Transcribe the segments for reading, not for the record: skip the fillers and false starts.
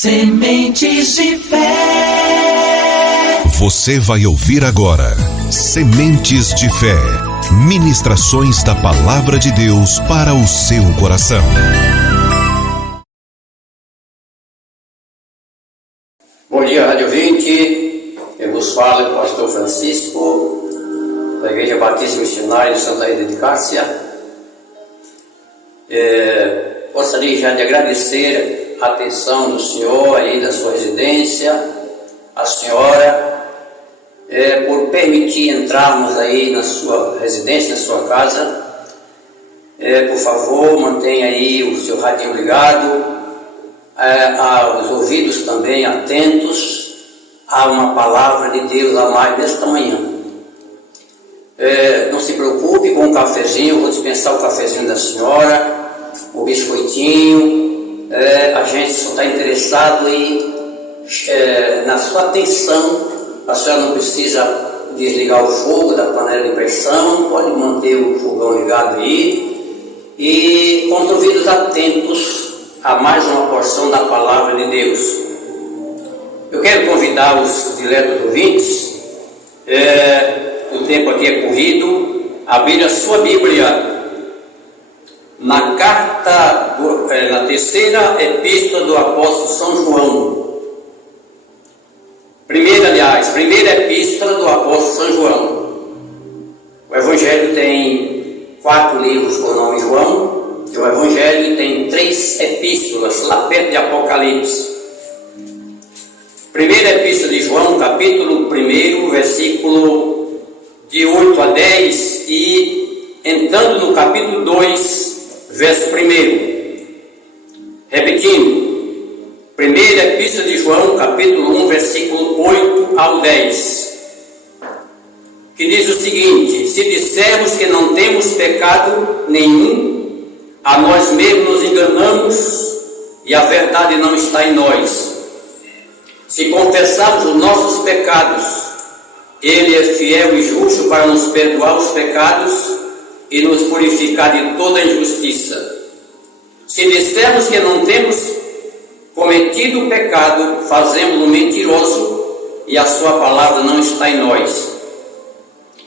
Sementes de Fé. Você vai ouvir agora Sementes de Fé, ministrações da Palavra de Deus para o seu coração. Bom dia, Rádio ouvinte. Eu vos falo, o pastor Francisco, da Igreja Batista Missionária de Santa Rita de Cássia. Gostaria já de agradecer a atenção do senhor aí da sua residência, a senhora, por permitir entrarmos aí na sua residência, na sua casa. Por favor, mantenha aí o seu radinho ligado, os ouvidos também atentos a uma palavra de Deus a mais nesta manhã. Não se preocupe com o cafezinho, vou dispensar o cafezinho da senhora, o biscoitinho. A gente só está interessado na sua atenção. A senhora não precisa desligar o fogo da panela de pressão, pode manter o fogão ligado aí e com os ouvidos atentos a mais uma porção da palavra de Deus. Eu quero convidar os diletos ouvintes, o tempo aqui é corrido, a abrir a sua Bíblia na na terceira epístola do apóstolo São João. Primeira epístola do apóstolo São João. O Evangelho tem 4 livros com o nome João, e o Evangelho tem 3 epístolas, lá perto de Apocalipse. Primeira epístola de João, capítulo 1, versículo de 8 a 10, e entrando no capítulo 2, verso 1. Repetindo, primeira epístola de João, capítulo 1, versículo 8 ao 10, que diz o seguinte: se dissermos que não temos pecado nenhum, a nós mesmos nos enganamos e a verdade não está em nós. Se confessarmos os nossos pecados, Ele é fiel e justo para nos perdoar os pecados e nos purificar de toda injustiça. Se dissermos que não temos cometido pecado, fazemos-no mentiroso e a sua palavra não está em nós.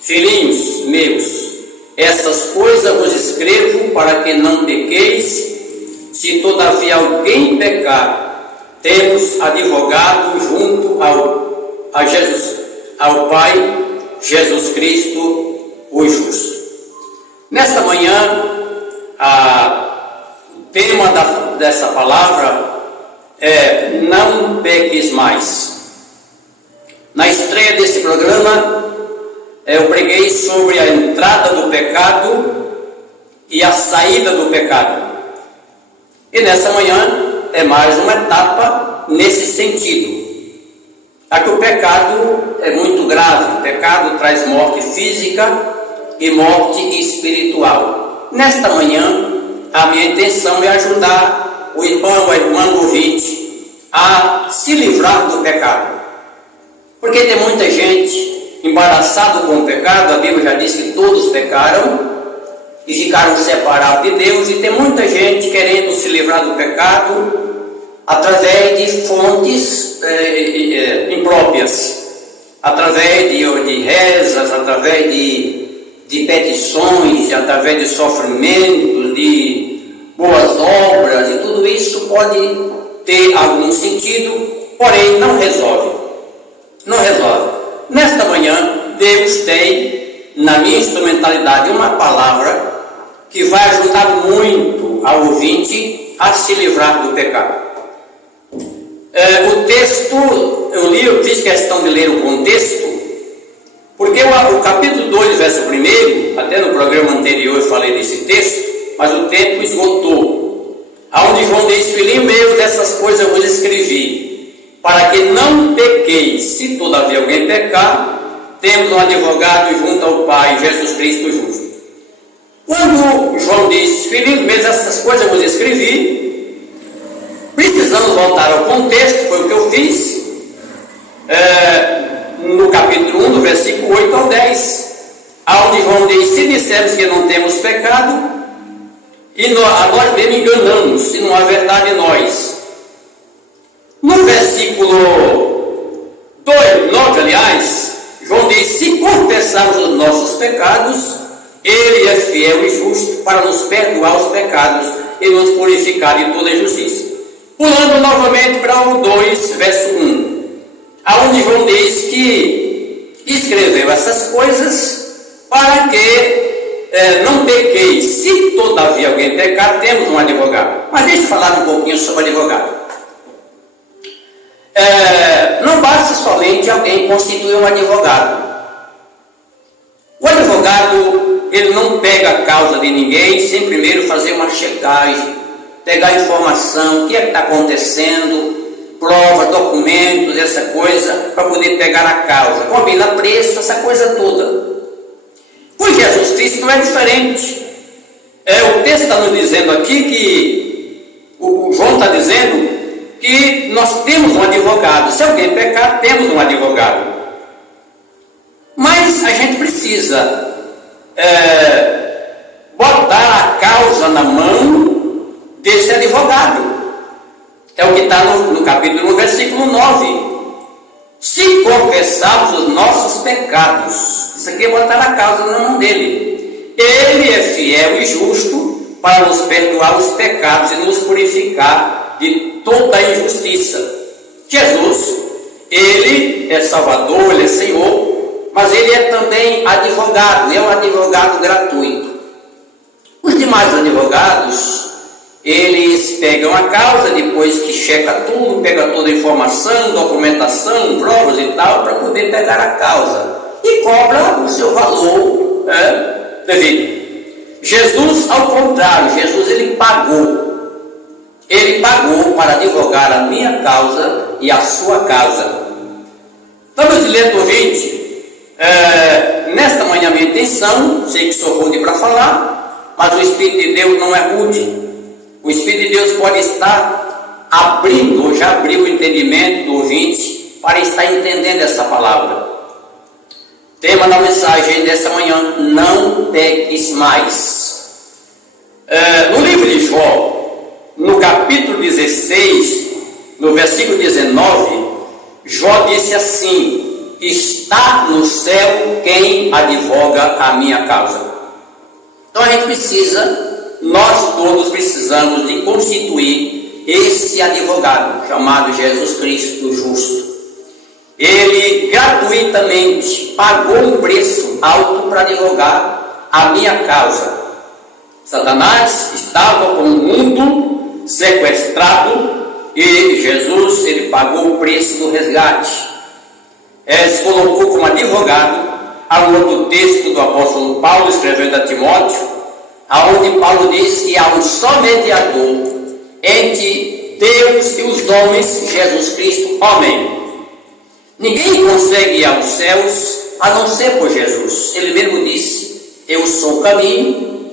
Filhinhos meus, essas coisas vos escrevo para que não pequeis. Se todavia alguém pecar, temos advogado junto ao Pai, Jesus Cristo, o justo. Nesta manhã, o tema dessa palavra é não peques mais. Na estreia desse programa, eu preguei sobre a entrada do pecado e a saída do pecado. E nessa manhã é mais uma etapa nesse sentido. Aqui o pecado é muito grave. O pecado traz morte física e morte espiritual. Nesta manhã, a minha intenção é ajudar o irmão, a irmã ouvinte a se livrar do pecado. Porque tem muita gente embaraçada com o pecado. A Bíblia já diz que todos pecaram e ficaram separados de Deus, e tem muita gente querendo se livrar do pecado através de fontes impróprias, através de rezas, através de petições, através de sofrimentos, de boas obras, e tudo isso pode ter algum sentido, porém não resolve. Não resolve. Nesta manhã, Deus tem na minha instrumentalidade uma palavra que vai ajudar muito ao ouvinte a se livrar do pecado. O texto, eu fiz questão de ler o contexto, porque o capítulo 2, verso 1, até no programa anterior eu falei desse texto, mas o tempo esgotou. Aonde João diz: filhinho meu, dessas coisas eu vos escrevi, para que não pequeis. Se todavia alguém pecar, temos um advogado junto ao Pai, Jesus Cristo justo. Quando João diz: filhinho meu, essas coisas eu vos escrevi, precisamos voltar ao contexto, foi o que eu fiz, no capítulo 1, do versículo 8 ao 10, onde João diz: se dissermos que não temos pecado, a nós mesmo enganamos, e não há verdade em nós. versículo 9, aliás, João diz: se confessarmos os nossos pecados, Ele é fiel e justo para nos perdoar os pecados e nos purificar de toda injustiça. Pulando novamente para o 2, verso 1, aonde João diz que escreveu essas coisas para que não pequeis. Se todavia alguém pecar, temos um advogado. Mas deixa eu falar um pouquinho sobre advogado. Não basta somente alguém constituir um advogado. O advogado, ele não pega a causa de ninguém sem primeiro fazer uma checagem, pegar informação, o que é que está acontecendo, provas, documentos, essa coisa, para poder pegar a causa, combina preço, essa coisa toda. Com Jesus Cristo não é diferente. O texto está nos dizendo aqui que, o João está dizendo que nós temos um advogado. Se alguém pecar, temos um advogado. Mas a gente precisa botar a causa na mão desse advogado. É o que está no capítulo 1, versículo 9. Se confessarmos os nossos pecados, isso aqui é botar a causa na mão dele. Ele é fiel e justo para nos perdoar os pecados e nos purificar de toda a injustiça. Jesus, Ele é Salvador, Ele é Senhor, mas Ele é também advogado, é um advogado gratuito. Os demais advogados, eles pegam a causa, depois que checa tudo, pega toda a informação, documentação, provas e tal, para poder pegar a causa e cobra o seu valor devido. Jesus, ao contrário, Jesus ele pagou para advogar a minha causa e a sua causa. Vamos ler do 20. Nesta manhã minha intenção, sei que sou rude para falar, mas o Espírito de Deus não é rude. O Espírito de Deus pode estar abrindo, ou já abriu o entendimento do ouvinte para estar entendendo essa palavra. Tema da mensagem dessa manhã: não peques mais. No livro de Jó, no capítulo 16, no versículo 19, Jó disse assim: está no céu quem advoga a minha causa. Então a gente precisa, nós todos precisamos de constituir esse advogado chamado Jesus Cristo justo. Ele gratuitamente pagou um preço alto para advogar a minha causa. Satanás estava com o mundo sequestrado e Jesus ele pagou o preço do resgate. Se colocou como advogado. Há um outro texto do apóstolo Paulo escrevendo a Timóteo, aonde Paulo diz que há um só mediador entre Deus e os homens, Jesus Cristo, homem. Ninguém consegue ir aos céus a não ser por Jesus. Ele mesmo disse: eu sou o caminho,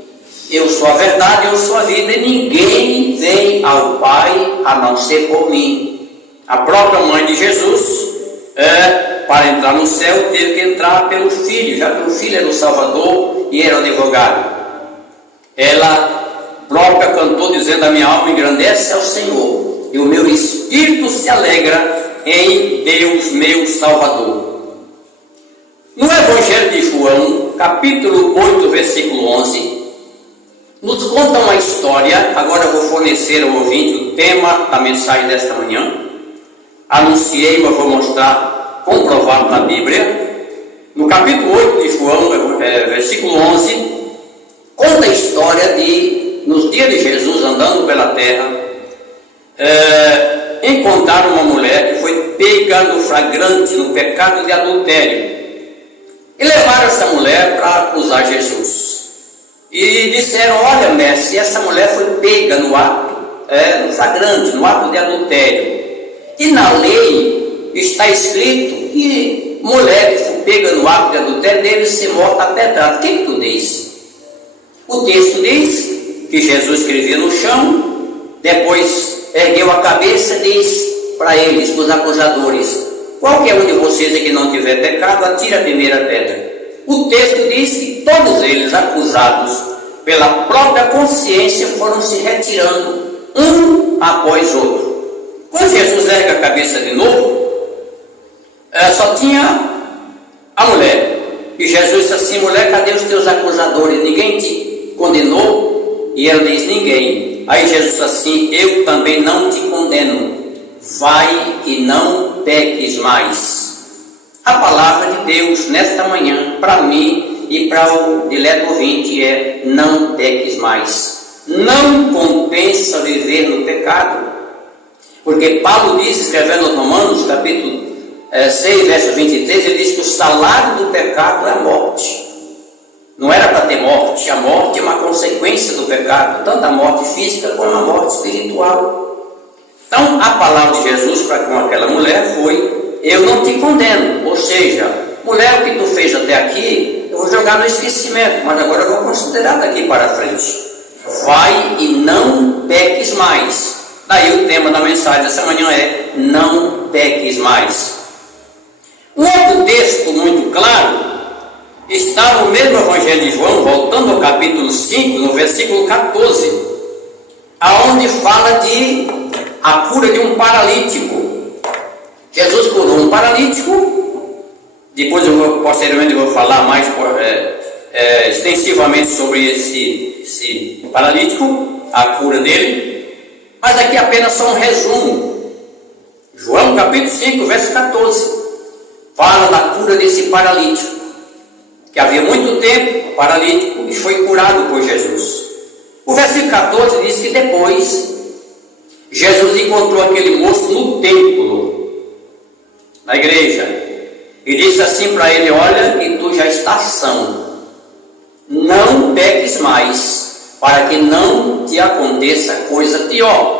eu sou a verdade, eu sou a vida, e ninguém vem ao Pai a não ser por mim. A própria mãe de Jesus, para entrar no céu, teve que entrar pelo Filho, já que o Filho era o Salvador e era o advogado. Ela própria cantou dizendo: a minha alma engrandece ao Senhor, e o meu espírito se alegra em Deus meu Salvador. No Evangelho de João, capítulo 8, versículo 11, nos conta uma história. Agora eu vou fornecer ao ouvinte o tema da mensagem desta manhã. Anunciei, mas vou mostrar comprovado na Bíblia. No capítulo 8 de João, versículo 11, conta a história de, nos dias de Jesus andando pela terra, encontraram uma mulher que foi pega no flagrante, no pecado de adultério, e levaram essa mulher para acusar Jesus. E disseram: olha, mestre, essa mulher foi pega no ato, no flagrante, no ato de adultério. E na lei está escrito que mulher que foi pega no ato de adultério deve ser morta apedrada. O que tu diz? O texto diz que Jesus escrevia no chão, depois ergueu a cabeça e diz para eles, para os acusadores: qualquer um de vocês que não tiver pecado, atire a primeira pedra. O texto diz que todos eles, acusados pela própria consciência, foram se retirando um após outro. Quando Jesus ergue a cabeça de novo, só tinha a mulher. E Jesus disse assim: mulher, cadê os teus acusadores? Ninguém te condenou? E ela diz: ninguém. Aí Jesus disse assim: eu também não te condeno. Vai e não peques mais. A palavra de Deus nesta manhã, para mim e para o dileto ouvinte, é: não peques mais. Não compensa viver no pecado. Porque Paulo diz, escrevendo aos Romanos, capítulo 6, verso 23, ele diz que o salário do pecado é a morte. Não era para ter morte. A morte é uma consequência do pecado, tanto a morte física como a morte espiritual. Então, a palavra de Jesus para com aquela mulher foi: eu não te condeno. Ou seja, mulher, o que tu fez até aqui, eu vou jogar no esquecimento, mas agora eu vou considerar daqui para frente. Vai e não peques mais. Daí o tema da mensagem dessa manhã é: não peques mais. Um outro texto muito claro está no mesmo Evangelho de João, voltando ao capítulo 5, no versículo 14, aonde fala de a cura de um paralítico. Jesus curou um paralítico. Depois posteriormente eu vou falar mais extensivamente sobre esse paralítico, a cura dele. Mas aqui apenas só um resumo. João capítulo 5, verso 14, fala da cura desse paralítico, que havia muito tempo paralítico e foi curado por Jesus. O versículo 14 diz que depois Jesus encontrou aquele moço no templo, na igreja, e disse assim para ele: olha, que tu já estás são, não peques mais, para que não te aconteça coisa pior.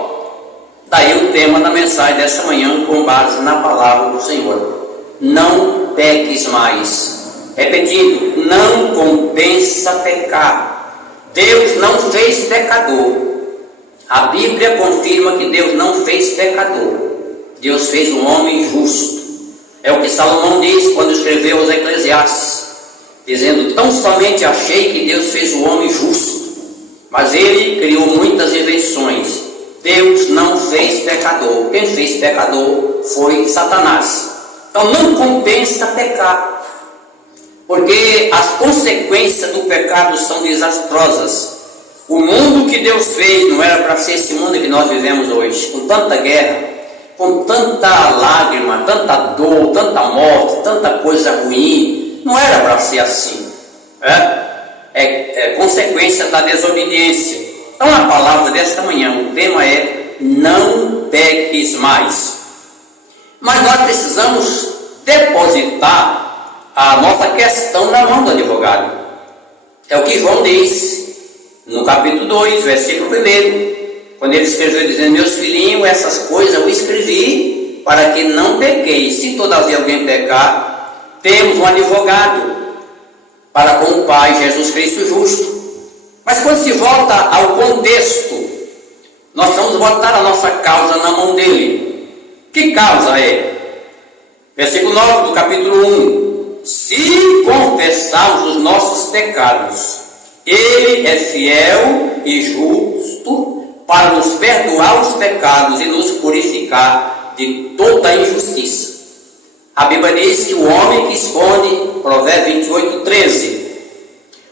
Daí o tema da mensagem dessa manhã, com base na palavra do Senhor: não peques mais. Repetindo, não compensa pecar. Deus não fez pecador. A Bíblia confirma que Deus não fez pecador. Deus fez um homem justo. É o que Salomão diz quando escreveu os Eclesiastes, dizendo: tão somente achei que Deus fez o homem justo, mas ele criou muitas invenções. Deus não fez pecador. Quem fez pecador foi Satanás. Então não compensa pecar, porque as consequências do pecado são desastrosas. O mundo que Deus fez não era para ser esse mundo que nós vivemos hoje, com tanta guerra, com tanta lágrima, tanta dor, tanta morte, tanta coisa ruim. Não era para ser assim. É consequência da desobediência. Então a palavra desta manhã, o tema é: não peques mais. Mas nós precisamos depositar a nossa questão na mão do advogado. É o que João diz no capítulo 2, versículo 1, quando ele escreveu dizendo: meus filhinhos, essas coisas eu escrevi para que não pequeis. Se todavia alguém pecar, temos um advogado para com o Pai, Jesus Cristo justo. Mas quando se volta ao contexto, nós vamos botar a nossa causa na mão dele. Que causa é? Versículo 9 do capítulo 1: se confessarmos os nossos pecados, ele é fiel e justo para nos perdoar os pecados e nos purificar de toda injustiça. A Bíblia diz que o homem que esconde, Provérbios 28, 13,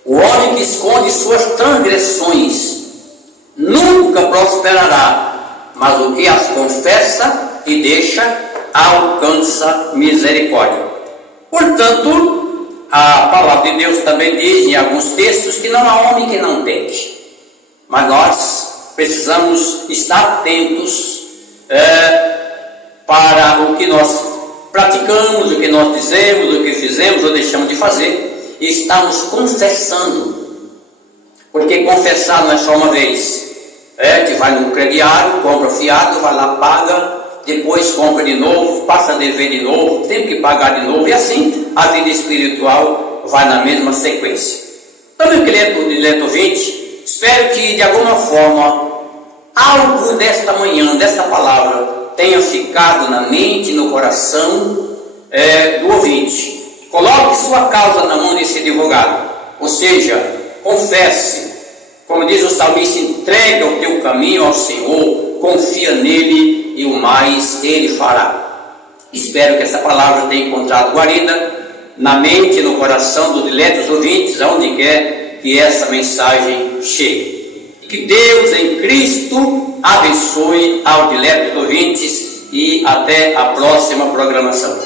o homem que esconde suas transgressões nunca prosperará, mas o que as confessa e deixa alcança misericórdia. Portanto, a palavra de Deus também diz em alguns textos que não há homem que não peque, mas nós precisamos estar atentos para o que nós praticamos, o que nós dizemos, o que fizemos ou deixamos de fazer, e estamos confessando, porque confessar não é só uma vez. A gente vai no crediário, compra fiado, vai lá, paga, depois compra de novo, passa a dever de novo, tem que pagar de novo, e assim a vida espiritual vai na mesma sequência. Então, meu querido ouvinte, espero que de alguma forma algo desta manhã, desta palavra, tenha ficado na mente, no coração do ouvinte. Coloque sua causa na mão desse advogado, ou seja, confesse, como diz o salmista: entrega o teu caminho ao Senhor, confia nele e o mais Ele fará. Espero que essa palavra tenha encontrado guarida na mente e no coração dos diletos ouvintes, aonde quer que essa mensagem chegue. Que Deus em Cristo abençoe aos diletos ouvintes e até a próxima programação.